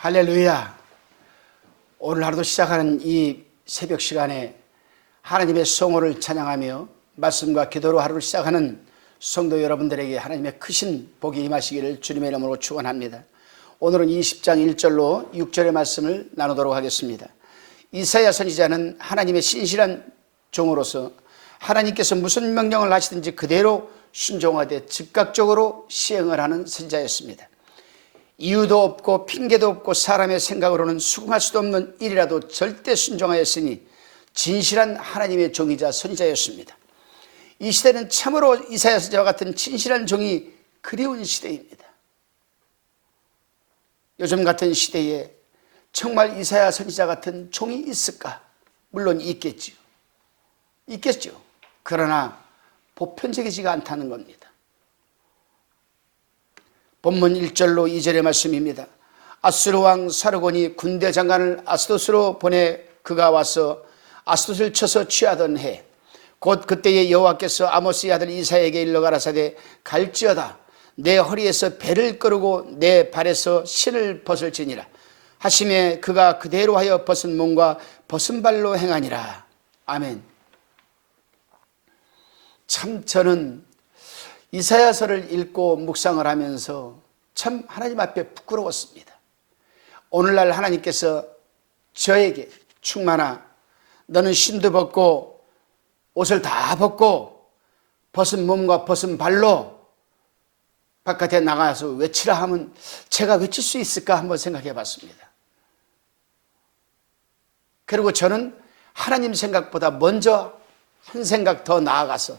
할렐루야. 오늘 하루도 시작하는 이 새벽 시간에 하나님의 성호를 찬양하며 말씀과 기도로 하루를 시작하는 성도 여러분들에게 하나님의 크신 복이 임하시기를 주님의 이름으로 축원합니다. 오늘은 20장 1절로 6절의 말씀을 나누도록 하겠습니다. 이사야 선지자는 하나님의 신실한 종으로서 하나님께서 무슨 명령을 하시든지 그대로 순종하되 즉각적으로 시행을 하는 선지자였습니다. 이유도 없고 핑계도 없고 사람의 생각으로는 수긍할 수도 없는 일이라도 절대 순종하였으니 진실한 하나님의 종이자 선지자였습니다. 이 시대는 참으로 이사야 선지자와 같은 진실한 종이 그리운 시대입니다. 요즘 같은 시대에 정말 이사야 선지자 같은 종이 있을까? 물론 있겠죠. 그러나 보편적이지가 않다는 겁니다. 본문 1절로 2절의 말씀입니다. 아수르 왕 사르곤이 군대 장관을 아스돗으로 보내 그가 와서 아스돗을 쳐서 취하던 해 곧 그때에 여호와께서 아모스의 아들 이사야에게 일러 가라사대 갈지어다 내 허리에서 배를 끄르고 내 발에서 신을 벗을지니라 하심에 그가 그대로 하여 벗은 몸과 벗은 발로 행하니라. 아멘. 참 저는 이사야서를 읽고 묵상을 하면서 참 하나님 앞에 부끄러웠습니다. 오늘날 하나님께서 저에게 충만아 너는 신도 벗고 옷을 다 벗고 벗은 몸과 벗은 발로 바깥에 나가서 외치라 하면 제가 외칠 수 있을까 한번 생각해 봤습니다. 그리고 저는 하나님 생각보다 먼저 한 생각 더 나아가서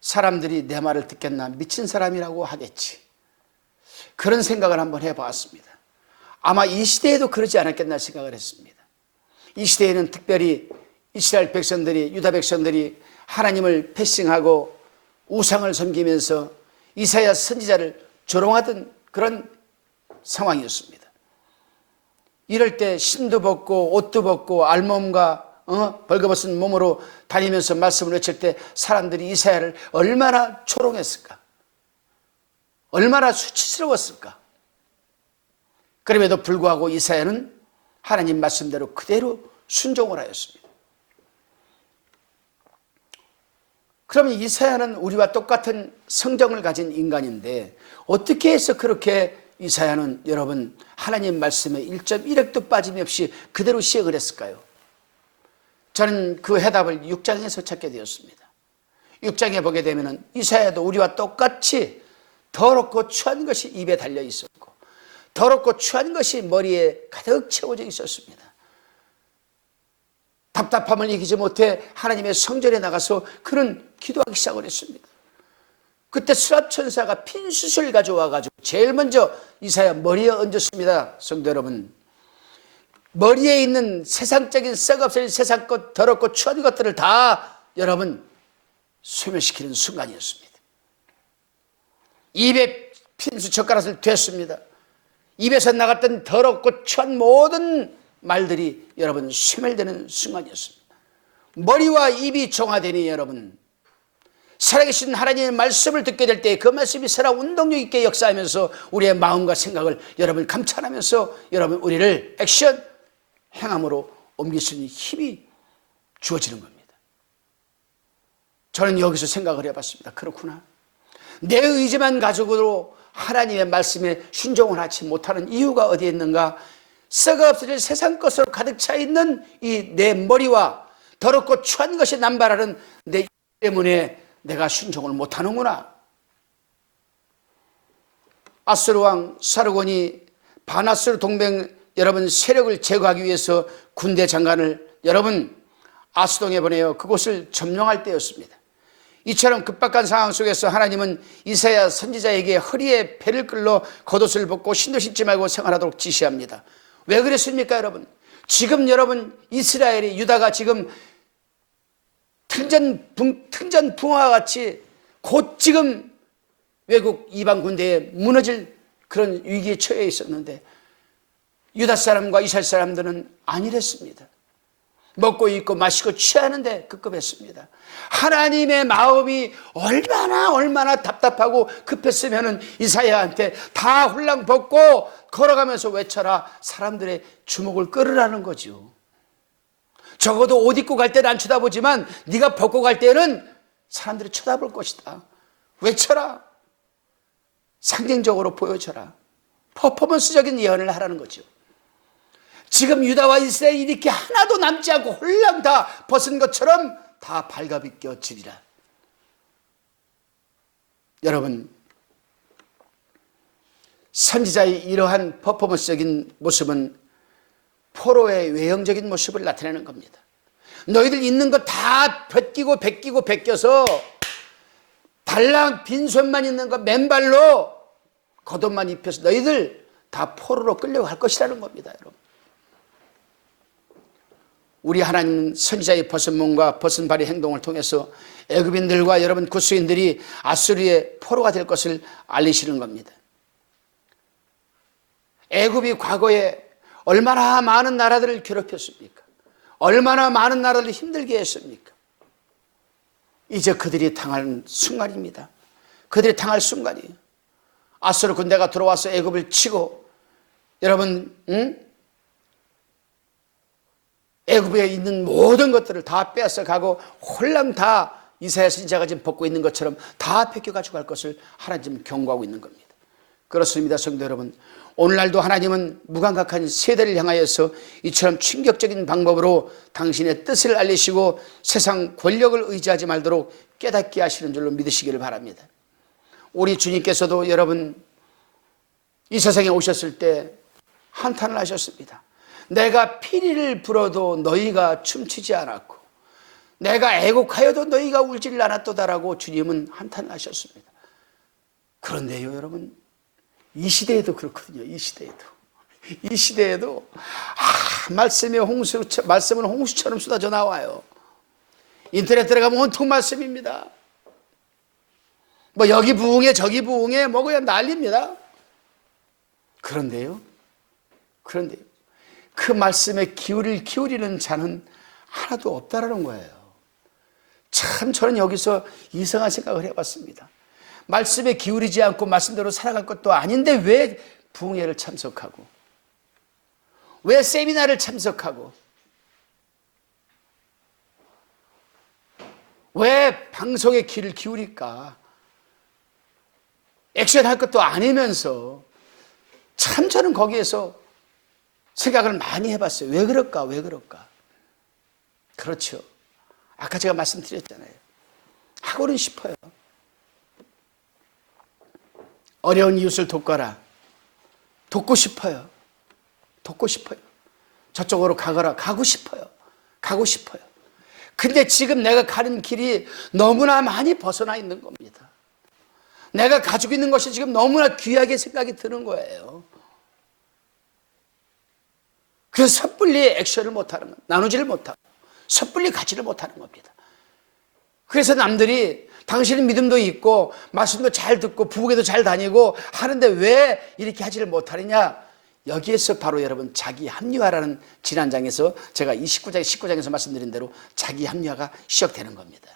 사람들이 내 말을 듣겠나 미친 사람이라고 하겠지 그런 생각을 한번 해보았습니다. 아마 이 시대에도 그러지 않았겠나 생각을 했습니다. 이 시대에는 특별히 이스라엘 백성들이 유다 백성들이 하나님을 패싱하고 우상을 섬기면서 이사야 선지자를 조롱하던 그런 상황이었습니다. 이럴 때 신도 벗고 옷도 벗고 알몸과 벌거벗은 몸으로 다니면서 말씀을 외칠 때 사람들이 이사야를 얼마나 조롱했을까? 얼마나 수치스러웠을까? 그럼에도 불구하고 이사야는 하나님 말씀대로 그대로 순종을 하였습니다. 그러면 이사야는 우리와 똑같은 성정을 가진 인간인데 어떻게 해서 그렇게 이사야는 여러분 하나님 말씀에 1.1핵도 빠짐이 없이 그대로 시행을 했을까요? 저는 그 해답을 6장에서 찾게 되었습니다. 6장에 보게 되면 이사야도 우리와 똑같이 더럽고 추한 것이 입에 달려 있었고 더럽고 추한 것이 머리에 가득 채워져 있었습니다. 답답함을 이기지 못해 하나님의 성전에 나가서 그는 기도하기 시작을 했습니다. 그때 수랍천사가 핀 숯을 가져와가지고 제일 먼저 이사야 머리에 얹었습니다. 성도 여러분, 머리에 있는 세상적인 썩없을 세상 것 더럽고 추한 것들을 다 여러분 소멸시키는 순간이었습니다. 입에 핀수 젓가락을 댔습니다. 입에서 나갔던 더럽고 추한 모든 말들이 여러분 소멸되는 순간이었습니다. 머리와 입이 정화되니 여러분 살아계신 하나님의 말씀을 듣게 될 때 그 말씀이 살아 운동력 있게 역사하면서 우리의 마음과 생각을 여러분 감찰하면서 여러분 우리를 액션 행함으로 옮길 수 있는 힘이 주어지는 겁니다. 저는 여기서 생각을 해봤습니다. 그렇구나. 내 의지만 가지고도 하나님의 말씀에 순종을 하지 못하는 이유가 어디에 있는가? 썩어 없어질 세상 것으로 가득 차 있는 이 내 머리와 더럽고 추한 것이 남발하는 내 때문에 내가 순종을 못하는구나. 아수르 왕 사르곤이 반아수르 동맹 여러분 세력을 제거하기 위해서 군대 장관을 여러분 아수동에 보내어 그곳을 점령할 때였습니다. 이처럼 급박한 상황 속에서 하나님은 이사야 선지자에게 허리에 배를 끌러 겉옷을 벗고 신도 신지 말고 생활하도록 지시합니다. 왜 그랬습니까 여러분? 지금 여러분 이스라엘이 유다가 지금 등전붕어와 같이 곧 지금 외국 이방 군대에 무너질 그런 위기에 처해 있었는데 유다 사람과 이스라엘 사람들은 아니랬습니다. 먹고 입고 마시고 취하는데 급급했습니다. 하나님의 마음이 얼마나 답답하고 급했으면 이사야한테 다 홀랑 벗고 걸어가면서 외쳐라, 사람들의 주목을 끌으라는 거죠. 적어도 옷 입고 갈 때는 안 쳐다보지만 네가 벗고 갈 때는 사람들이 쳐다볼 것이다. 외쳐라. 상징적으로 보여줘라. 퍼포먼스적인 예언을 하라는 거죠. 지금 유다와 이스라엘이 이렇게 하나도 남지 않고 홀랑 다 벗은 것처럼 다 발가벗겨지리라. 여러분, 선지자의 이러한 퍼포먼스적인 모습은 포로의 외형적인 모습을 나타내는 겁니다. 너희들 있는 거 다 벗겨서 달랑 빈손만 있는 거 맨발로 겉옷만 입혀서 너희들 다 포로로 끌려갈 것이라는 겁니다. 여러분, 우리 하나님 선지자의 벗은 몸과 벗은 발의 행동을 통해서 애굽인들과 여러분 구스인들이 아수르의 포로가 될 것을 알리시는 겁니다. 애굽이 과거에 얼마나 많은 나라들을 괴롭혔습니까? 얼마나 많은 나라들을 힘들게 했습니까? 이제 그들이 당할 순간입니다. 그들이 당할 순간이에요. 아수르 군대가 들어와서 애굽을 치고, 여러분, 애굽에 있는 모든 것들을 다 빼앗아 가고 홀랑 다 이사야 선지자가 지금 벗고 있는 것처럼 다 뺏겨가지고 갈 것을 하나님 경고하고 있는 겁니다. 그렇습니다, 성도 여러분. 오늘날도 하나님은 무감각한 세대를 향하여서 이처럼 충격적인 방법으로 당신의 뜻을 알리시고 세상 권력을 의지하지 말도록 깨닫게 하시는 줄로 믿으시기를 바랍니다. 우리 주님께서도 여러분 이 세상에 오셨을 때 한탄을 하셨습니다. 내가 피리를 불어도 너희가 춤추지 않았고 내가 애곡하여도 너희가 울지를 않았도다라고 주님은 한탄을 하셨습니다. 그런데요, 여러분, 이 시대에도 그렇거든요. 이 시대에도 말씀은 홍수처럼 쏟아져 나와요. 인터넷 들어가면 온통 말씀입니다. 뭐 여기 부흥회 저기 부흥회 뭐 그냥 난립니다. 그런데요, 그 말씀에 기울이는 자는 하나도 없다라는 거예요. 참 저는 여기서 이상한 생각을 해봤습니다. 말씀에 기울이지 않고 말씀대로 살아갈 것도 아닌데 왜 부흥회를 참석하고, 왜 세미나를 참석하고, 왜 방송에 귀를 기울일까? 액션할 것도 아니면서 참 저는 거기에서 생각을 많이 해봤어요. 왜 그럴까? 그렇죠. 아까 제가 말씀드렸잖아요. 하고는 싶어요. 어려운 이웃을 돕거라. 돕고 싶어요. 저쪽으로 가거라. 가고 싶어요. 근데 지금 내가 가는 길이 너무나 많이 벗어나 있는 겁니다. 내가 가지고 있는 것이 지금 너무나 귀하게 생각이 드는 거예요. 그래서 섣불리 액션을 못하는 겁니다. 나누지를 못하고 섣불리 가지를 못하는 겁니다. 그래서 남들이 당신은 믿음도 있고 말씀도 잘 듣고 부흥회도 잘 다니고 하는데 왜 이렇게 하지를 못하느냐? 여기에서 바로 여러분 자기 합리화라는 지난장에서 제가 19장에서 말씀드린 대로 자기 합리화가 시작되는 겁니다.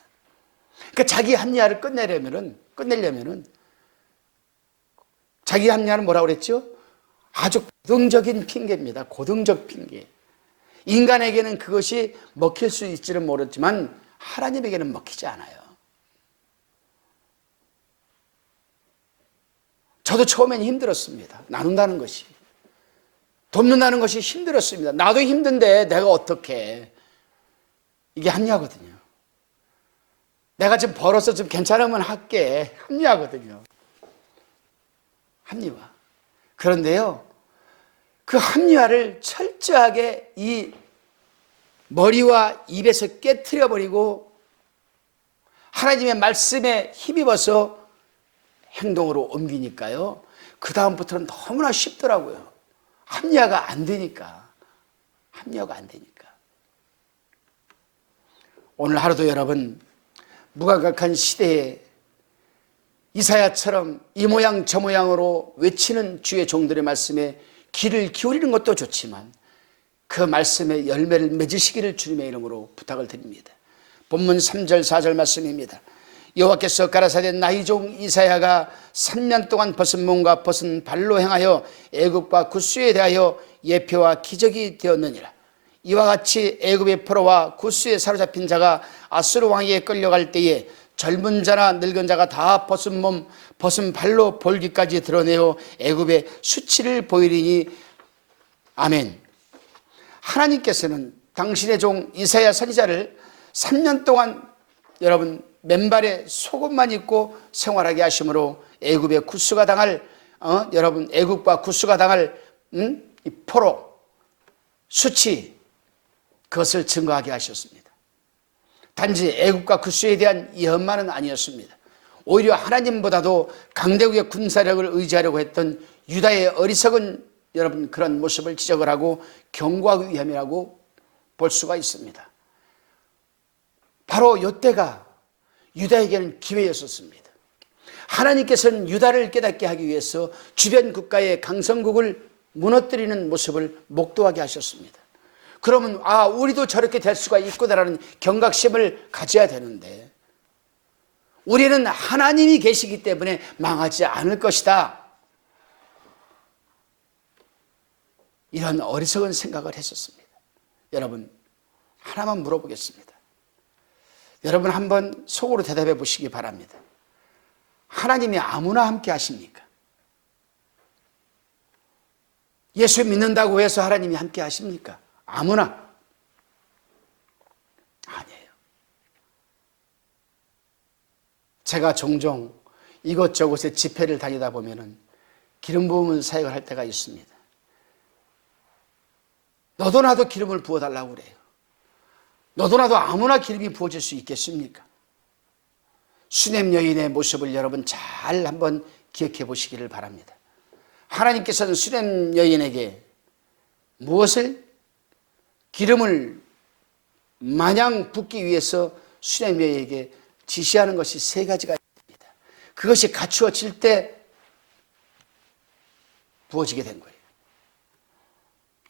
그러니까 자기 합리화를 끝내려면은 자기 합리화는 뭐라고 그랬죠? 아주 고등적인 핑계입니다. 고등적 핑계. 인간에게는 그것이 먹힐 수 있지는 모르지만 하나님에게는 먹히지 않아요. 저도 처음엔 힘들었습니다. 나눈다는 것이, 돕는다는 것이 힘들었습니다. 나도 힘든데 내가 어떻게, 이게 합리화거든요. 내가 지금 벌어서 좀 괜찮으면 할게, 합리화거든요. 합리화. 그런데요, 그 합리화를 철저하게 이 머리와 입에서 깨트려버리고 하나님의 말씀에 힘입어서 행동으로 옮기니까요, 그 다음부터는 너무나 쉽더라고요. 합리화가 안 되니까. 오늘 하루도 여러분 무감각한 시대에 이사야처럼 이 모양 저 모양으로 외치는 주의 종들의 말씀에 귀를 기울이는 것도 좋지만 그 말씀의 열매를 맺으시기를 주님의 이름으로 부탁을 드립니다. 본문 3절 4절 말씀입니다. 여호와께서 가라사대 나의 종 이사야가 3년 동안 벗은 몸과 벗은 발로 행하여 애굽과 구스에 대하여 예표와 기적이 되었느니라. 이와 같이 애굽의 포로와 구스에 사로잡힌 자가 아수르 왕에게 끌려갈 때에 젊은 자나 늙은 자가 다 벗은 몸 벗은 발로 볼기까지 드러내어 애굽의 수치를 보이리니 아멘. 하나님께서는 당신의 종 이사야 선지자를 3년 동안 여러분 맨발에 속옷만 입고 생활하게 하심으로 애굽의 구스가 당할 여러분 애굽과 구스가 당할 이 포로 수치 그것을 증거하게 하셨습니다. 단지 애굽과 구스에 대한 예언만은 아니었습니다. 오히려 하나님보다도 강대국의 군사력을 의지하려고 했던 유다의 어리석은 여러분 그런 모습을 지적을 하고 경고하기 위함이라고 볼 수가 있습니다. 바로 이때가 유다에게는 기회였었습니다. 하나님께서는 유다를 깨닫게 하기 위해서 주변 국가의 강성국을 무너뜨리는 모습을 목도하게 하셨습니다. 그러면 우리도 저렇게 될 수가 있구나라는 경각심을 가져야 되는데 우리는 하나님이 계시기 때문에 망하지 않을 것이다. 이런 어리석은 생각을 했었습니다. 여러분 하나만 물어보겠습니다. 여러분 한번 속으로 대답해 보시기 바랍니다. 하나님이 아무나 함께 하십니까? 예수 믿는다고 해서 하나님이 함께 하십니까? 아무나? 아니에요. 제가 종종 이곳저곳에 집회를 다니다 보면은 기름 부음을 사역을 할 때가 있습니다. 너도 나도 기름을 부어달라고 그래요. 너도 나도 아무나 기름이 부어질 수 있겠습니까? 수냄 여인의 모습을 여러분 잘 한번 기억해 보시기를 바랍니다. 하나님께서는 수냄 여인에게 무엇을? 기름을 마냥 붓기 위해서 수냄 여인에게 지시하는 것이 세 가지가 있습니다. 그것이 갖추어질 때 부어지게 된 거예요.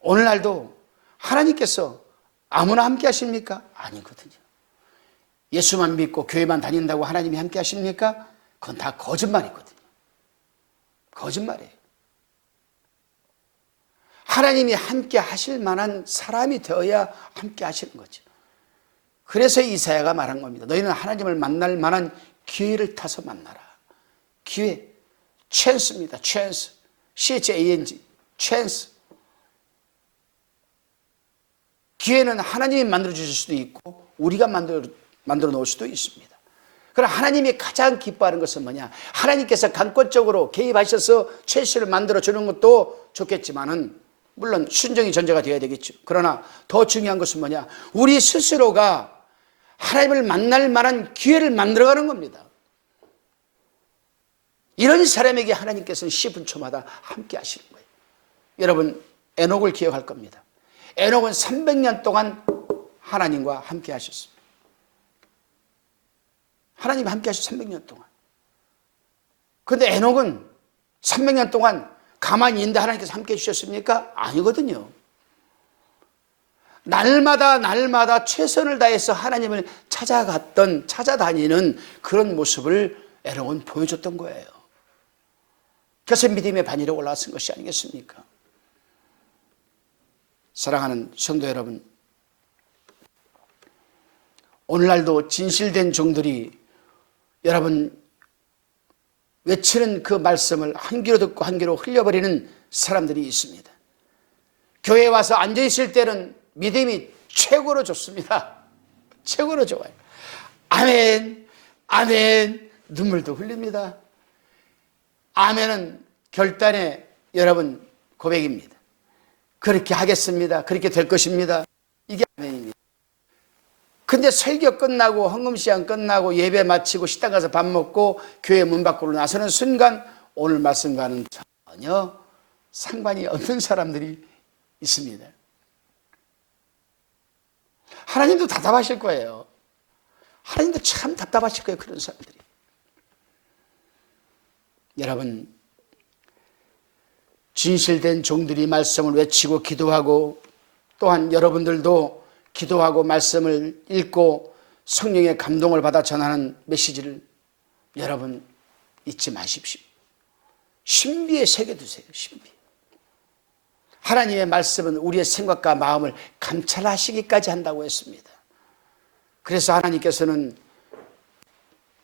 오늘날도 하나님께서 아무나 함께 하십니까? 아니거든요. 예수만 믿고 교회만 다닌다고 하나님이 함께 하십니까? 그건 다 거짓말이거든요. 거짓말이에요. 하나님이 함께 하실 만한 사람이 되어야 함께 하시는 거죠. 그래서 이사야가 말한 겁니다. 너희는 하나님을 만날 만한 기회를 타서 만나라. 기회, 찬스입니다. 찬스, CHANG, 찬스. 기회는 하나님이 만들어 주실 수도 있고 우리가 만들어 놓을 수도 있습니다. 그러나 하나님이 가장 기뻐하는 것은 뭐냐? 하나님께서 강권적으로 개입하셔서 최씨를 만들어 주는 것도 좋겠지만은 물론 순종이 전제가 되어야 되겠죠. 그러나 더 중요한 것은 뭐냐? 우리 스스로가 하나님을 만날 만한 기회를 만들어가는 겁니다. 이런 사람에게 하나님께서는 10분초마다 함께 하시는 거예요. 여러분 에녹을 기억할 겁니다. 에녹은 300년 동안 하나님과 함께 하셨습니다. 하나님과 함께 하셨어요. 300년 동안. 그런데 에녹은 300년 동안 가만히 있는데 하나님께서 함께 해주셨습니까? 아니거든요. 날마다 최선을 다해서 하나님을 찾아다니는 그런 모습을 에녹은 보여줬던 거예요. 그래서 믿음의 반열에 올라선 것이 아니겠습니까? 사랑하는 성도 여러분, 오늘날도 진실된 종들이 여러분 외치는 그 말씀을 한 귀로 듣고 한 귀로 흘려버리는 사람들이 있습니다. 교회에 와서 앉아있을 때는 믿음이 최고로 좋습니다. 최고로 좋아요. 아멘, 아멘, 눈물도 흘립니다. 아멘은 결단의 여러분 고백입니다. 그렇게 하겠습니다. 그렇게 될 것입니다. 이게 아멘입니다. 근데 설교 끝나고 헌금 시간 끝나고 예배 마치고 식당 가서 밥 먹고 교회 문 밖으로 나서는 순간 오늘 말씀과는 전혀 상관이 없는 사람들이 있습니다. 하나님도 답답하실 거예요. 하나님도 참 답답하실 거예요. 그런 사람들이. 여러분 진실된 종들이 말씀을 외치고 기도하고 또한 여러분들도 기도하고 말씀을 읽고 성령의 감동을 받아 전하는 메시지를 여러분 잊지 마십시오. 신비에 새겨두세요. 신비. 하나님의 말씀은 우리의 생각과 마음을 감찰하시기까지 한다고 했습니다. 그래서 하나님께서는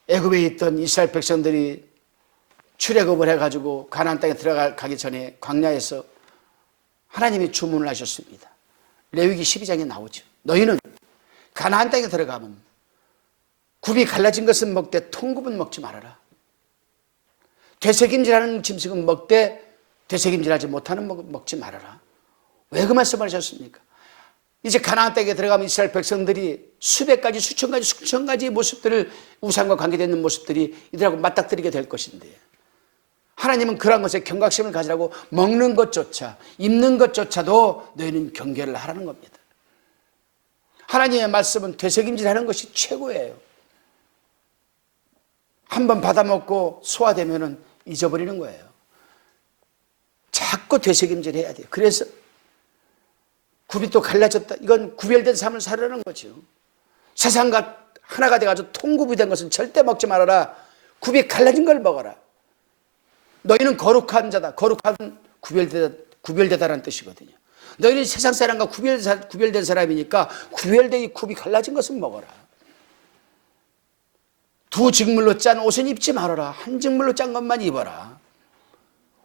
애굽에 있던 이스라엘 백성들이 출애굽을 해가지고 가나안 땅에 들어가기 전에 광야에서 하나님이 주문을 하셨습니다. 레위기 12장에 나오죠. 너희는 가나안 땅에 들어가면 굽이 갈라진 것은 먹되 통굽은 먹지 말아라. 되새김질하는 짐승은 먹되 되새김질하지 못하는 먹지 말아라. 왜 그 말씀을 하셨습니까? 이제 가나안 땅에 들어가면 이스라엘 백성들이 수백 가지, 수천 가지, 수천 가지의 모습들을, 우상과 관계되는 모습들이 이들하고 맞닥뜨리게 될 것인데, 하나님은 그러한 것에 경각심을 가지라고 먹는 것조차, 입는 것조차도 너희는 경계를 하라는 겁니다. 하나님의 말씀은 되새김질하는 것이 최고예요. 한번 받아먹고 소화되면 잊어버리는 거예요. 자꾸 되새김질해야 돼요. 그래서 굽이 또 갈라졌다. 이건 구별된 삶을 살으라는 거죠. 세상과 하나가 돼가지고 통굽이 된 것은 절대 먹지 말아라. 굽이 갈라진 걸 먹어라. 너희는 거룩한 자다. 거룩한 구별되다라는 뜻이거든요. 너희는 세상 사람과 구별된 사람이니까 구별된 굽이 갈라진 것은 먹어라. 두 직물로 짠 옷은 입지 말아라. 한 직물로 짠 것만 입어라.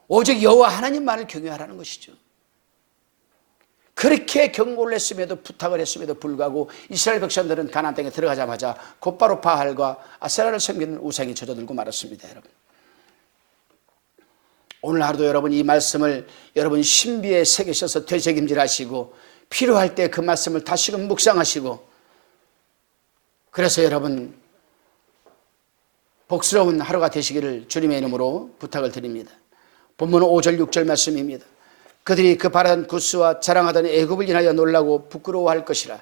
오직 여호와 하나님만을 경외하라는 것이죠. 그렇게 경고를 했음에도, 부탁을 했음에도 불구하고 이스라엘 백성들은 가나안 땅에 들어가자마자 곧바로 바알과 아세라를 섬기는 우상에 젖어들고 말았습니다. 여러분, 오늘 하루도 여러분 이 말씀을 여러분 신비에 새기셔서 되새김질하시고 필요할 때 그 말씀을 다시금 묵상하시고, 그래서 여러분 복스러운 하루가 되시기를 주님의 이름으로 부탁을 드립니다. 본문은 5절 6절 말씀입니다. 그들이 그 바라던 구스와 자랑하던 애굽을 인하여 놀라고 부끄러워할 것이라.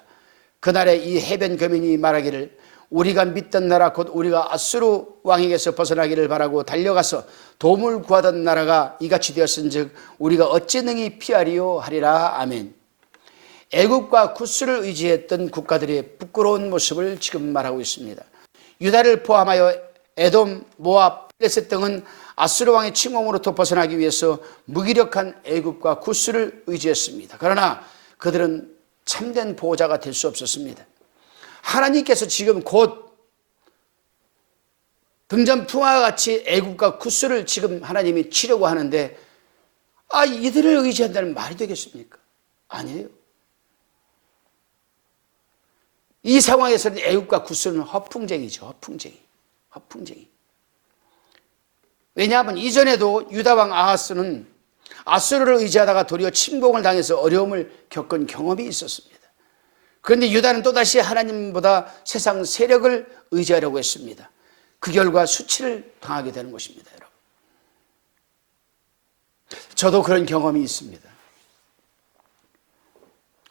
그날에 이 해변 거민이 말하기를 우리가 믿던 나라 곧 우리가 아수르 왕에게서 벗어나기를 바라고 달려가서 도움을 구하던 나라가 이같이 되었은즉 우리가 어찌 능히 피하리요 하리라. 아멘. 애굽과 구스를 의지했던 국가들의 부끄러운 모습을 지금 말하고 있습니다. 유다를 포함하여 에돔, 모압, 블레셋 등은 아수르 왕의 침공으로부터 벗어나기 위해서 무기력한 애굽과 구스를 의지했습니다. 그러나 그들은 참된 보호자가 될 수 없었습니다. 하나님께서 지금 곧 등잔풍화와 같이 애굽과 구스를 지금 하나님이 치려고 하는데, 이들을 의지한다는 말이 되겠습니까? 아니에요. 이 상황에서는 애굽과 구스는 허풍쟁이죠. 허풍쟁이. 왜냐하면 이전에도 유다왕 아하스는 아수르를 의지하다가 도리어 침공을 당해서 어려움을 겪은 경험이 있었습니다. 그런데 유다는 또다시 하나님보다 세상 세력을 의지하려고 했습니다. 그 결과 수치를 당하게 되는 것입니다. 여러분, 저도 그런 경험이 있습니다.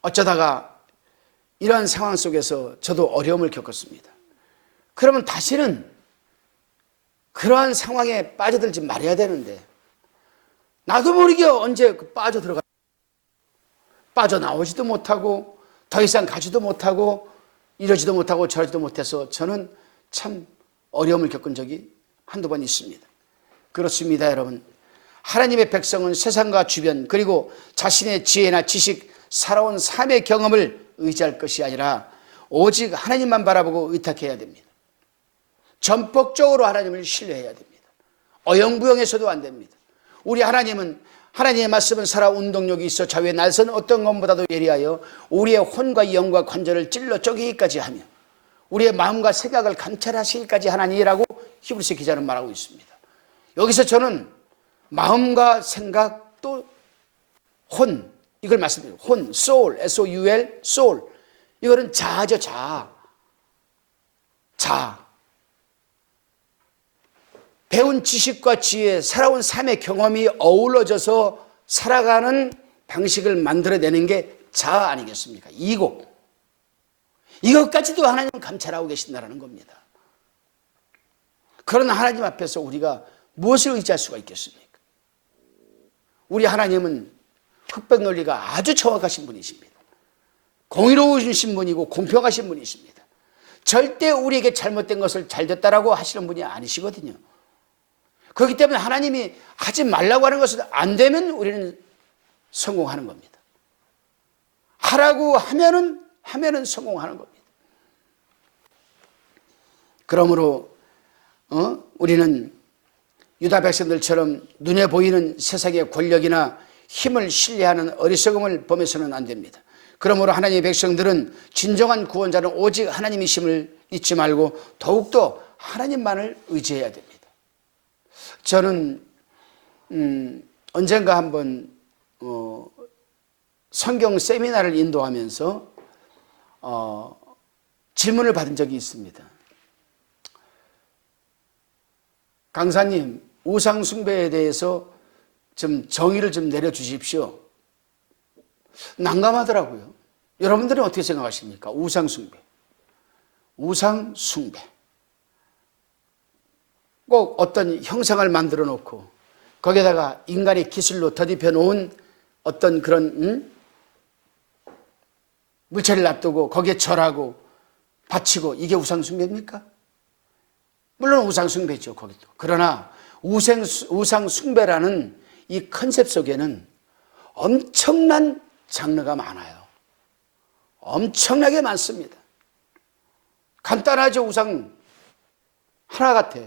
어쩌다가 이러한 상황 속에서 저도 어려움을 겪었습니다. 그러면 다시는 그러한 상황에 빠져들지 말아야 되는데, 나도 모르게 언제 빠져나오지도 못하고 더 이상 가지도 못하고 이러지도 못하고 저러지도 못해서 저는 참 어려움을 겪은 적이 한두 번 있습니다. 그렇습니다. 여러분, 하나님의 백성은 세상과 주변 그리고 자신의 지혜나 지식, 살아온 삶의 경험을 의지할 것이 아니라 오직 하나님만 바라보고 의탁해야 됩니다. 전폭적으로 하나님을 신뢰해야 됩니다. 어영부영해서도 안 됩니다. 우리 하나님은, 하나님의 말씀은 살아 운동력이 있어 좌우의 날선 어떤 것보다도 예리하여 우리의 혼과 영과 관절을 찔러 쪼개기까지 하며 우리의 마음과 생각을 감찰하시기까지 하나니라고 히브리서 기자는 말하고 있습니다. 여기서 저는 마음과 생각 또 혼, 이걸 말씀드려요. 혼, soul, S-O-U-L, soul. 이거는 자아죠, 자아. 배운 지식과 지혜, 살아온 삶의 경험이 어우러져서 살아가는 방식을 만들어내는 게 자아 아니겠습니까? 이고. 이것까지도 하나님은 감찰하고 계신다는 겁니다. 그런 하나님 앞에서 우리가 무엇을 의지할 수가 있겠습니까? 우리 하나님은 흑백 논리가 아주 정확하신 분이십니다. 공의로우신 분이고 공평하신 분이십니다. 절대 우리에게 잘못된 것을 잘 됐다라고 하시는 분이 아니시거든요. 그렇기 때문에 하나님이 하지 말라고 하는 것을 안 되면 우리는 성공하는 겁니다. 하라고 하면은 성공하는 겁니다. 그러므로 우리는 유다 백성들처럼 눈에 보이는 세상의 권력이나 힘을 신뢰하는 어리석음을 범해서는 안 됩니다. 그러므로 하나님의 백성들은 진정한 구원자는 오직 하나님이심을 잊지 말고 더욱더 하나님만을 의지해야 됩니다. 저는 언젠가 한번 성경 세미나를 인도하면서 질문을 받은 적이 있습니다. 강사님, 우상 숭배에 대해서 좀 정의를 좀 내려주십시오. 난감하더라고요. 여러분들은 어떻게 생각하십니까? 우상 숭배. 우상 숭배. 꼭 어떤 형상을 만들어 놓고 거기에다가 인간의 기술로 더딥혀 놓은 어떤 그런 물체를 놔두고 거기에 절하고 바치고, 이게 우상 숭배입니까? 물론 우상 숭배죠, 거기도. 그러나 우상 숭배라는 이 컨셉 속에는 엄청난 장르가 많아요. 엄청나게 많습니다. 간단하죠, 우상 하나 같아.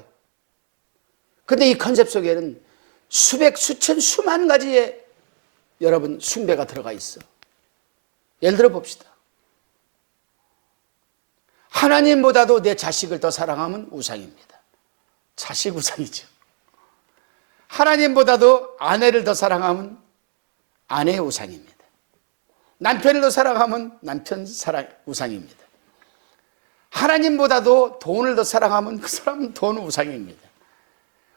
근데 이 컨셉 속에는 수백, 수천, 수만 가지의 여러분 숭배가 들어가 있어. 예를 들어 봅시다. 하나님보다도 내 자식을 더 사랑하면 우상입니다. 자식 우상이죠. 하나님보다도 아내를 더 사랑하면 아내의 우상입니다. 남편을 더 사랑하면 남편 사랑 우상입니다. 하나님보다도 돈을 더 사랑하면 그 사람은 돈 우상입니다.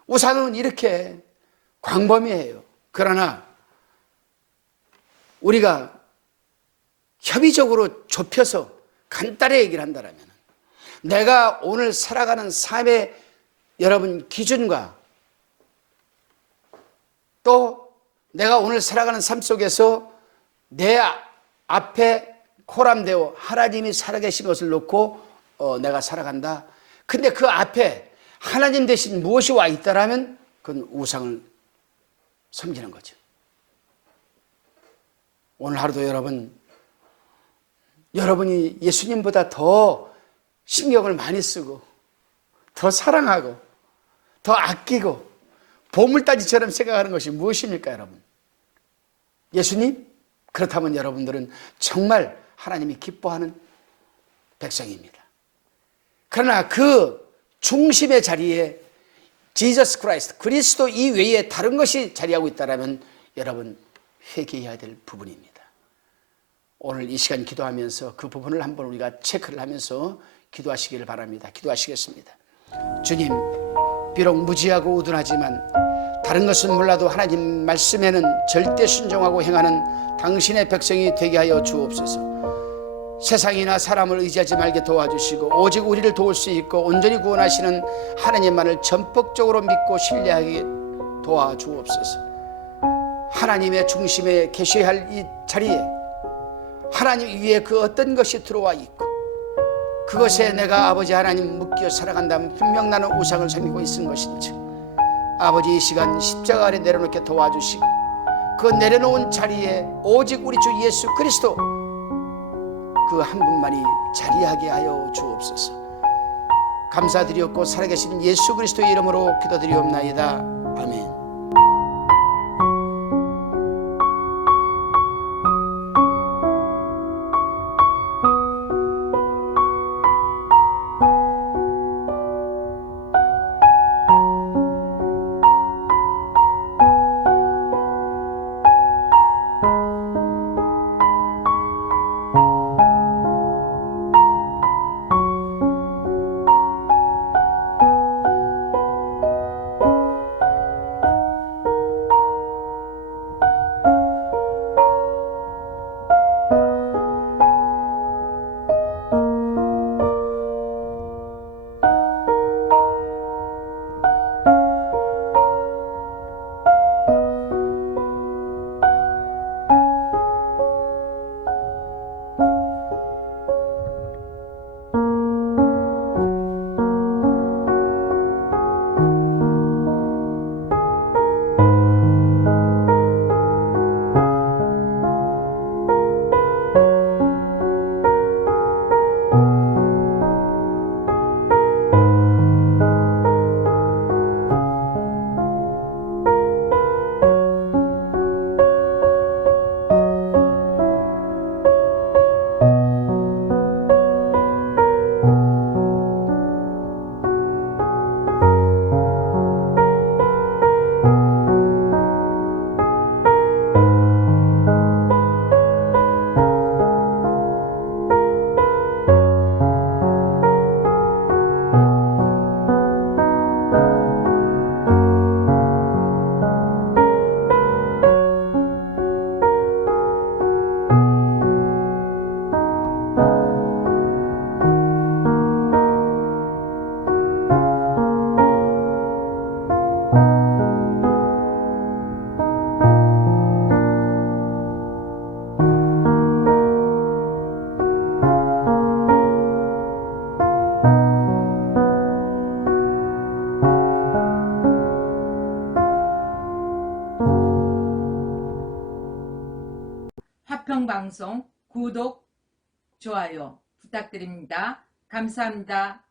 우상은 이렇게 광범위해요. 그러나 우리가 협의적으로 좁혀서 간단히 얘기를 한다면, 내가 오늘 살아가는 삶의 여러분 기준과 또 내가 오늘 살아가는 삶 속에서 내 앞에 코람되어 하나님이 살아계신 것을 놓고 내가 살아간다. 근데 그 앞에 하나님 대신 무엇이 와 있다라면 그건 우상을 섬기는 거죠. 오늘 하루도 여러분이 예수님보다 더 신경을 많이 쓰고 더 사랑하고 더 아끼고 보물따지처럼 생각하는 것이 무엇입니까, 여러분? 예수님? 그렇다면 여러분들은 정말 하나님이 기뻐하는 백성입니다. 그러나 그 중심의 자리에 지저스 크라이스트, 그리스도 이외에 다른 것이 자리하고 있다면 여러분 회개해야 될 부분입니다. 오늘 이 시간 기도하면서 그 부분을 한번 우리가 체크를 하면서 기도하시기를 바랍니다. 기도하시겠습니다. 주님, 비록 무지하고 우둔하지만 다른 것은 몰라도 하나님 말씀에는 절대 순종하고 행하는 당신의 백성이 되게 하여 주옵소서. 세상이나 사람을 의지하지 말게 도와주시고 오직 우리를 도울 수 있고 온전히 구원하시는 하나님만을 전폭적으로 믿고 신뢰하게 도와주옵소서. 하나님의 중심에 계셔야 할 이 자리에 하나님 위에 그 어떤 것이 들어와 있고 그것에 내가 아버지 하나님 묶여 살아간다면 분명 나는 우상을 섬기고 있는 것인지, 아버지 이 시간 십자가 아래 내려놓게 도와주시고 그 내려놓은 자리에 오직 우리 주 예수 그리스도 그 한 분만이 자리하게 하여 주옵소서. 감사드리옵고 살아계신 예수 그리스도의 이름으로 기도드리옵나이다. 아멘. 가평방송 구독, 좋아요 부탁드립니다. 감사합니다.